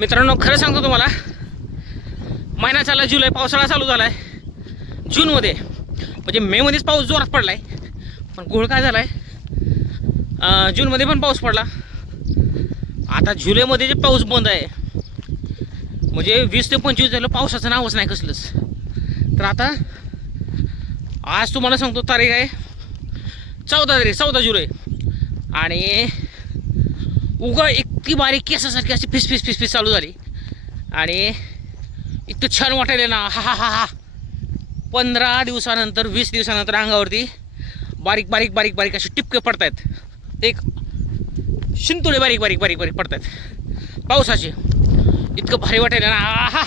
मित्रांनो खरं सांगतो तुम्हाला महिना चालला जुलै पावसाळा चालू झाला आहे जूनमध्ये म्हणजे मेमध्येच पाऊस जोरात पडला आहे पण घोळ काय झाला आहे जूनमध्ये पण पाऊस पडला. आता जुलैमध्ये जे पाऊस बंद आहे म्हणजे वीस ते पंचवीस झालं पावसाचं नावच नाही कसलंच. तर आता आज तुम्हाला सांगतो तारीख आहे चौदा तारीख चौदा जुलै. आणि उगा एक इतकी बारीक केसासारखी अशी फिस फिस फिस फिस चालू झाली. आणि इतकं छान वाटायला ना. हा हा हा हा. पंधरा दिवसानंतर वीस दिवसानंतर अंगावरती बारीक बारीक बारीक बारीक असे टिपके पडतायत. एक शिंतुळे बारीक बारीक बारीक बारीक पडतायत. पावसाचे. इतकं भारी वाटायला ना. आहा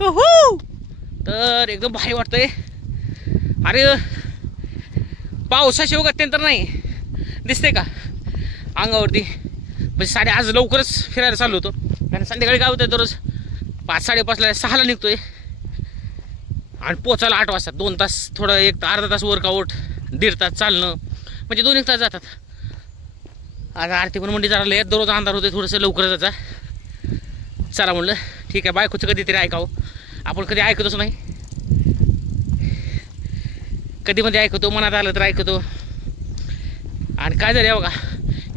हो. तर एकदम भारी वाटतंय. अरे पावसाशिवाय गत्यंतर तर नाही. दिसते का? अंगावरती. म्हणजे साडे आज लवकरच फिरायला चाललो होतो. कारण संध्याकाळी काय होतं दररोज? पाच साडेपाचला सहाला निघतोय. आणि पोचायला आठ वाजता दोन तास थोडं एक अर्धा तास वर्कआउट दीड तास चालणं. म्हणजे दोन एक तास जातात. आज आरती पण मंडी जरा लय दररोज अंधार होते थोडंसं लवकरच जाता चला म्हणलं ठीक आहे बायकोचं कधीतरी ऐकावं. आपण कधी ऐकतोच नाही. कधी मध्ये ऐकतो मनात आलं तर ऐकतो. आणि काय झालं बघा?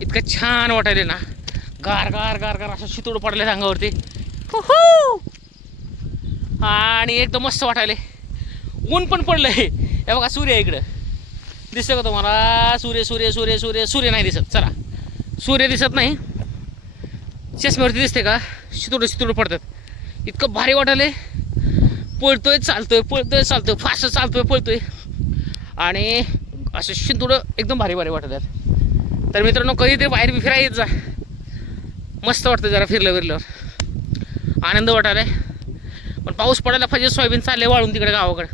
इतकं छान वाटायले ना. गार गार गार गार असं शितोड पडले अंगावरती! आणि एकदम मस्त वाटायले ऊन पण पडलंय. हे बघा सूर्य इकडं. दिसतं का तुम्हाला? सूर्य सूर्य सूर्य सूर्य सूर्य नाही दिसत. चला. सूर्य दिसत नाही. चष्म्यावरती दिसते का? शितोड शितोड पडतात. इतकं भारी वाटायले पळतोय चालतोय पळतोय चालतोय. फास्ट चालतोय पळतोय. आणि असं शिंतोडं एकदम भारी भारी वाटतात तर मित्रांनो कधीतरी बाहेर बी फिरायच जा. मस्त वाटतं जरा फिरलं फिरल्यावर आनंद वाटायला पण पाऊस पडायला पाहिजे सोयाबीन चालले वाळून तिकडे गावाकडे.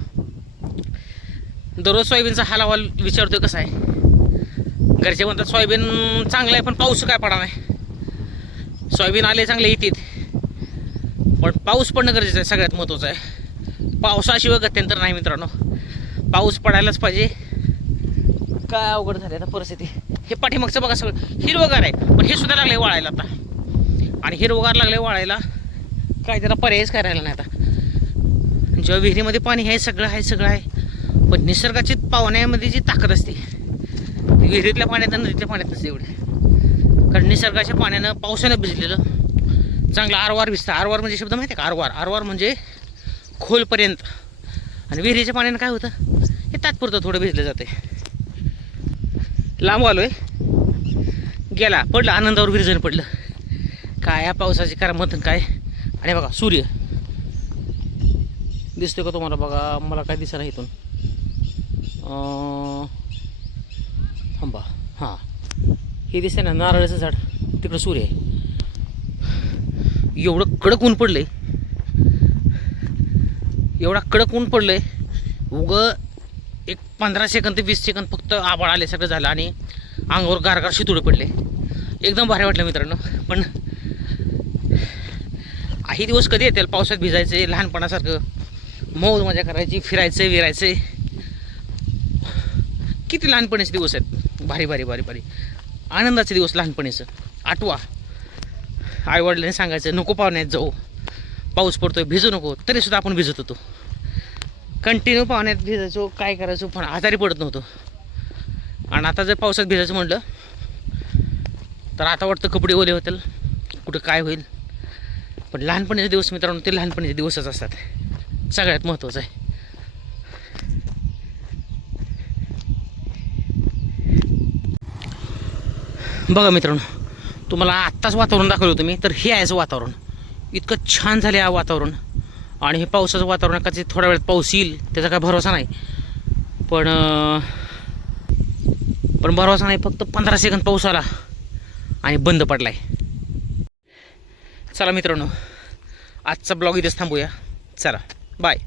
दररोज सोयाबीनचा हालावाल विचारतोय कसा आहे. घरचे म्हणतात सोयाबीन चांगलं आहे पण पाऊस काय पडा नाही. सोयाबीन आले चांगले येतात पण पाऊस पडणं गरजेचं आहे सगळ्यात महत्त्वाचं आहे. पावसाशिवाय गत्यंतर नाही मित्रांनो. पाऊस पडायलाच पाहिजे. काय अवघड झाली आता परिस्थिती. हे पाठीमागचं बघा सगळं. हिरवगार आहे. पण हे सुद्धा लागले वाळायला आता. आणि हिरवगार लागले वाळायला. काय त्याला पर्यायच काय राहिला नाही आता. जेव्हा विहिरीमध्ये पाणी आहे सगळं आहे सगळं आहे. पण निसर्गाची पावण्यामध्ये जी ताकद असते ती विहिरीतल्या पाण्यात नदीतल्या पाण्यात नसते एवढी. कारण निसर्गाच्या पाण्यानं पावसानं भिजलेलं चांगलं आरवार भिजतं आरवार म्हणजे शब्द माहिती आहे का? आरवार. आरवार म्हणजे खोलपर्यंत. आणि विहिरीच्या पाण्यानं काय होतं? हे तात्पुरतं थोडं भिजलं जाते लांब आलोय. गेला पडलं आनंदावर विरजण पडलं. काय या पावसाची करामत काय? आणि बघा सूर्य. दिसतोय का तुम्हाला? बघा मला काय दिसायला इथून. थांबा. हां. हे दिसतंय ना नारळाचं झाड. तिकडं सूर्य आहे. एवढं कडक ऊन पडलंय. एवढा कडक ऊन पडलंय. उग एक पंधरा सेकंद ते वीस सेकंद फक्त आबाळ आले सगळं झालं आणि अंगावर गारगार शितुळे पडले. एकदम भारी वाटलं मित्रांनो. पण काही दिवस कधी येतील पावसात भिजायचे लहानपणासारखं मौज मजा करायची फिरायचं विरायचे. किती लहानपणीचे दिवस आहेत. भारी भारी भारी भारी. आनंदाचे दिवस लहानपणीचं. आठवा. आईवडिलांनी सांगायचं नको पाहुण्यात जाऊ. पाऊस पडतोय भिजू नको. तरीसुद्धा आपण भिजत होतो. कंटिन्यू पाण्यात भिजायचो काय करायचो पण आजारी पडत नव्हतो. आणि आता जर पावसात भिजायचं म्हटलं तर आता वाटतं कपडे ओले होतील कुठं काय होईल. पण लहानपणीचे दिवस मित्रांनो ते लहानपणीचे दिवसच असतात. सगळ्यात महत्त्वाचं आहे. बघा मित्रांनो तुम्हाला आत्ताच वातावरण दाखवलं होतं मी तर हे आहे वातावरण. इतकं छान झालं आहे वातावरण. आणि हे पावसाचं वातावरण कधी थोड्या वेळात पाऊस येईल त्याचा काय भरोसा नाही. पण पण भरोसा नाही फक्त पंधरा सेकंद पाऊस आला आणि बंद पडला आहे चला मित्रांनो आजचा ब्लॉग इथेच थांबूया. चला बाय